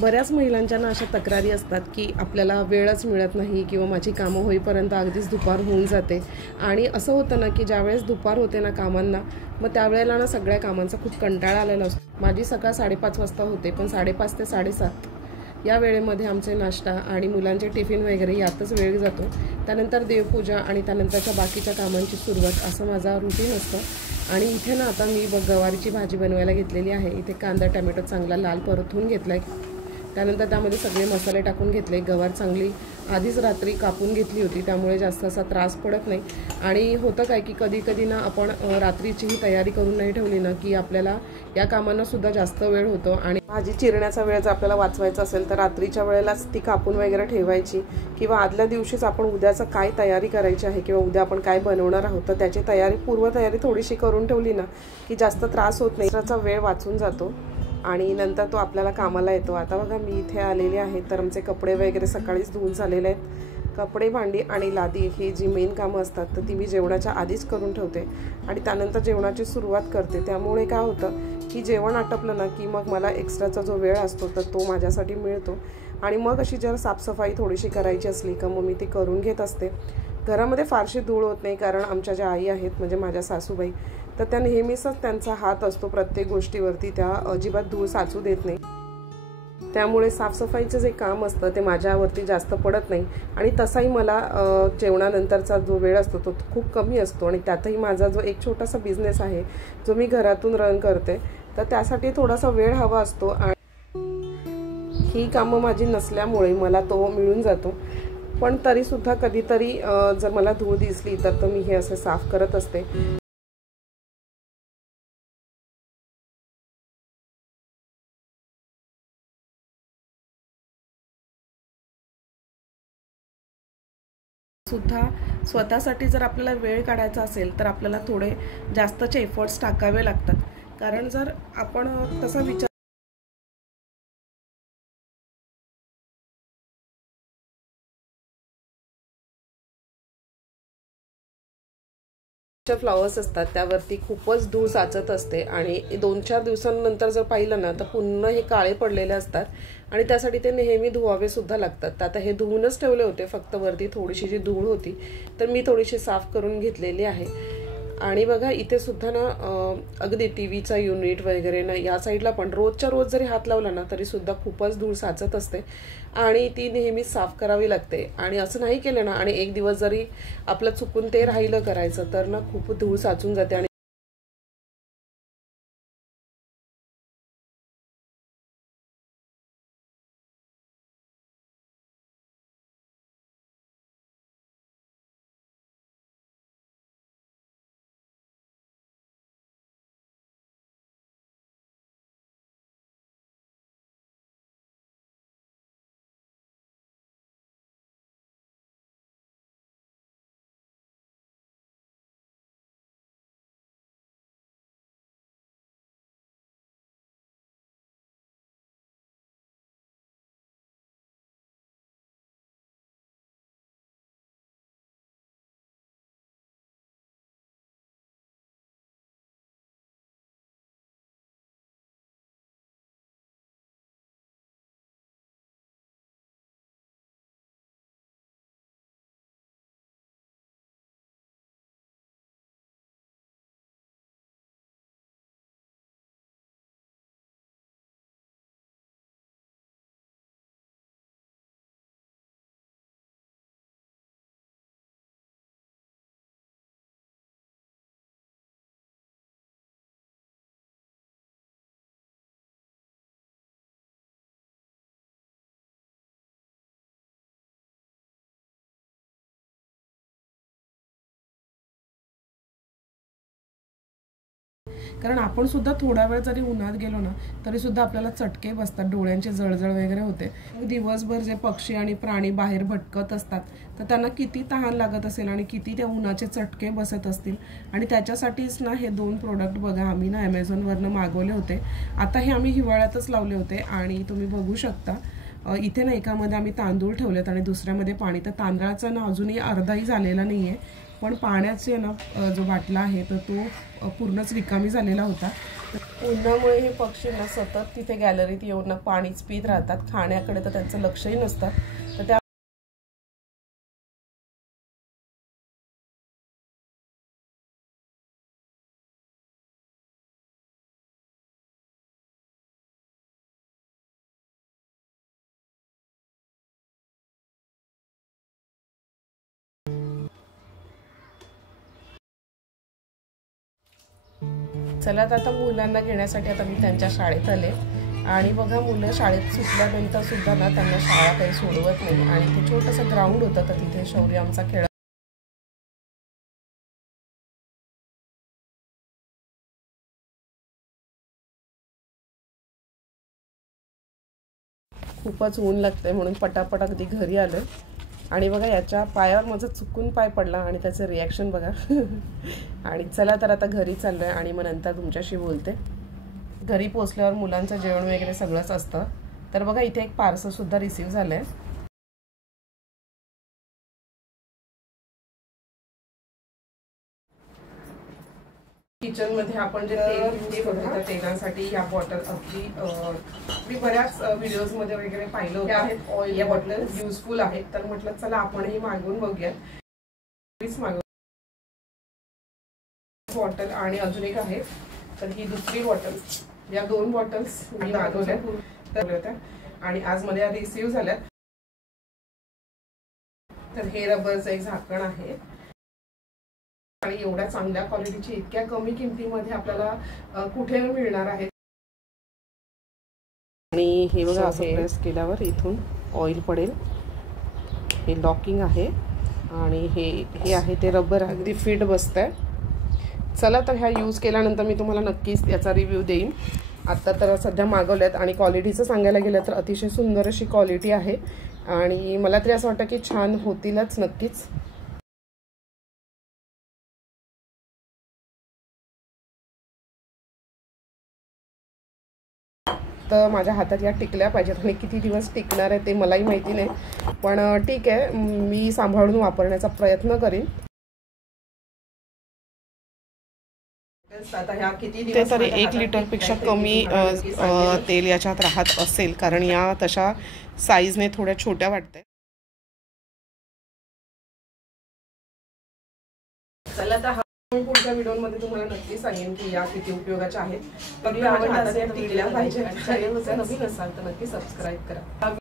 बऱ्याच महिलांच्या ना अशा तक्रारी असतात की आपल्याला वेळच मिळत नाही किंवा माझी कामं होईपर्यंत अगदीच दुपार होऊन जाते। आणि असं होतं ना की ज्यावेळेस दुपार होते ना कामांना, मग त्यावेळेला ना सगळ्या कामांचा खूप कंटाळा आलेला असतो। माझी सकाळ 5:30 वाजता होते, पण 5:30 ते 7:30 या वेळेमध्ये आमचे नाश्ता आणि मुलांचे टिफिन वगैरे यातच वेळ जातो। त्यानंतर देवपूजा आणि त्यानंतरच्या बाकीच्या कामांची सुरुवात, असं माझा रुटीन असतं। आणि इथे ना आता मी गवारीची भाजी बनवायला घेतलेली आहे। इथे कांदा टोमॅटो चांगला लाल परतून घेतलाय, त्यानंतर त्यामध्ये सगळे मसाले टाकून घेतले। गवार चांगली आधीच रात्री कापून घेतली होती, त्यामुळे जास्त असा त्रास पडत नाही। आणि होतं काय की कधी कधी ना आपण रात्रीची ही तयारी करून नाही ठेवली ना की आपल्याला या कामांना सुद्धा जास्त वेळ होतो। आणि भाजी चिरण्याचा वेळ जर आपल्याला वाचवायचा असेल तर रात्रीच्या वेळेलाच ती कापून वगैरे ठेवायची, किंवा आदल्या दिवशीच आपण उद्याचं काय तयारी करायची आहे किंवा उद्या आपण काय बनवणार आहोत तर त्याची पूर्वतयारी थोडीशी करून ठेवली ना की जास्त त्रास होत नाही, त्याचा वेळ वाचून जातो आणि नंतर तो आपल्याला कामाला येतो। आता बघा मी इथे आलेले आहे, तर आमचे कपडे वगैरे सकाळीच धुवून झालेले आहेत। कपडे, भांडी आणि लादी ही जी मेन कामं असतात तर ती मी जेवणाच्या आधीच करून ठेवते आणि त्यानंतर जेवणाची सुरुवात करते। त्यामुळे काय होतं की जेवण आटपलं ना की मग मला एक्स्ट्राचा जो वेळ असतो तर तो माझ्यासाठी मिळतो। आणि मग अशी जर साफसफाई थोडीशी करायची असली का मग मी ती करून घेत असते। घरामध्ये फारशी धूळ होत नाही, कारण आमच्या ज्या आई आहेत म्हणजे माझ्या सासूबाई, तर त्या नेहमीच त्यांचा हात असतो प्रत्येक गोष्टीवरती, त्या अजिबात धूळ साचू देत नाही। त्यामुळे साफसफाईचं जे काम असतं ते माझ्यावरती जास्त पडत नाही। आणि तसाही मला जेवणानंतरचा जो वेळ असतो तो खूप कमी असतो। आणि त्यातही माझा जो एक छोटासा बिझनेस आहे जो मी घरातून रन करते, तर त्यासाठी थोडासा वेळ हवा असतो आणि ही कामं माझी नसल्यामुळे मला तो मिळून जातो। पण तरीसुद्धा कधीतरी जर मला धूळ दिसली तर मी हे असं साफ करत असते। सुद्धा स्वतःसाठी जर आपल्याला वेळ काढायचा असेल तर आपल्याला थोडे जास्तचे एफर्ट्स टाकावे लागतात, कारण जर आपण तसा विचार फ्लॉवर्स असतात त्यावरती खूपच धूळ साचत असते आणि 2-4 दिवसांनंतर जर पाहिलं ना तर पुन्हा हे काळे पडलेले असतात आणि त्यासाठी ते नेहमी धुवावे सुद्धा लागतात। आता हे धुवूनच ठेवले होते, फक्त वरती थोडीशी जी धूळ होती तर मी थोडीशी साफ करून घेतलेली आहे। आणि बघा इथे सुद्धा ना अगदी टीव्हीचा युनिट वगैरे ना या साईडला पण रोजच्या रोज जरी हात लावला ना तरी सुद्धा खूपच धूळ साचत असते आणि ती नेहमी साफ करावी लागते। आणि असं नाही केलं ना आणि एक दिवस जरी आपलं चुकून ते राहिलं करायचं तर ना खूप धूळ साचून जाते। आणि कारण आपण सुद्धा थोडा वेळ जरी उन्हात गेलो ना तरी सुद्धा आपल्याला चटके बसतात, डोळ्यांची जळजळ वगैरे होते। दिवसभर जे पक्षी आणि प्राणी बाहेर भटकत असतात तर त्यांना किती तहान लागत असेल आणि किती त्या उन्हाचे चटके बसत असतील। आणि त्याच्यासाठीच ना हे 2 प्रोडक्ट बघा आम्ही ना ॲमेझॉनवरनं मागवले होते। आता हे आम्ही हिवाळ्यातच लावले होते आणि तुम्ही बघू शकता इथे ना एकामध्ये आम्ही तांदूळ ठेवलेत आणि दुसऱ्यामध्ये पाणी, तर तांदळाचा ना अजूनही अर्धाही झालेला नाहीये, पण पाण्याचे ना जो बाटला आहे तर तो पूर्णच रिकामी झालेला होता. उन्हामुळे हे पक्षी ना सतत तिथे गॅलरीत येऊन ना पाणीच पित राहतात. खाण्याकडे तर त्यांचं लक्षही नसतं. तर त्या चला आता मुलांना घेण्यासाठी आता मी त्यांच्या शाळेत आले आणि बघा मुलं शाळेत सुटल्यानंतर सुद्धा ना त्यांना शाळा काही सोडवत नाही. आणि ते छोटंसं ग्राउंड होतं तर तिथे शौर्य आमचा खेळ खूपच ऊन लागतंय म्हणून पटापट अगदी घरी आलं. आणि बघा याच्या पायावर माझं चुकून पाय पडला आणि त्याचं रिॲक्शन बघा. आणि चला तर आता घरी चाललोय आणि मग नंतर तुमच्याशी बोलते. घरी पोचल्यावर मुलांचं जेवण वगैरे सगळंच असतं. तर बघा इथे एक पार्सल सुद्धा रिसीव झालंय. किचन मध्ये आपण जे तेल बघा तेलासाठी या बॉटल अगदी मी बऱ्याच व्हिडिओज मध्ये वगैरे पाहिलं होतं आहेत. ऑइल या बॉटल युजफुल आहेत तर म्हटलं चला आपणही मागवून बघूयात. बॉटल आणि अजून एक आहे तर ही दुसरी बॉटल. या 2 बॉटल्स मी मागवल्या होत्या आणि आज मध्ये रिसीव झाल्यात. तर हे रबरचं एक झाकण आहे आणि एवढ्या चांगल्या क्वालिटीची इतक्या कमी किमतीमध्ये आपल्याला कुठे मिळणार आहे. आणि हे बघा असं प्रेस केल्यावर इथून ऑइल पडेल. हे लॉकिंग आहे आणि हे आहे ते रबर अगदी फिट बसतंय. चला तर ह्या यूज केल्यानंतर मी तुम्हाला नक्कीच याचा रिव्ह्यू देईन. आत्ता तर सध्या मागवल्यात आणि क्वालिटीचं सांगायला गेलं तर अतिशय सुंदर अशी क्वालिटी आहे आणि मला तरी असं वाटतं की छान होतीलच नक्कीच. तर माझ्या हातात या टिकल्या पाहिजेत आणि किती दिवस टिकणार आहे ते मलाही माहिती नाही. पण ठीक आहे मी सांभाळून वापरण्याचा प्रयत्न करीन. ते तरी 1 लिटरपेक्षा कमी तेल याच्यात राहत असेल कारण या तशा साईजने थोड्या छोट्या वाटते. चला तर पुढच्या व्हिडिओमध्ये तुम्हाला नक्की सांगेन की या किती उपयोगाच्या आहेत. टिकल्या पाहिजे. नवीन असाल तर नक्की सबस्क्राईब करा.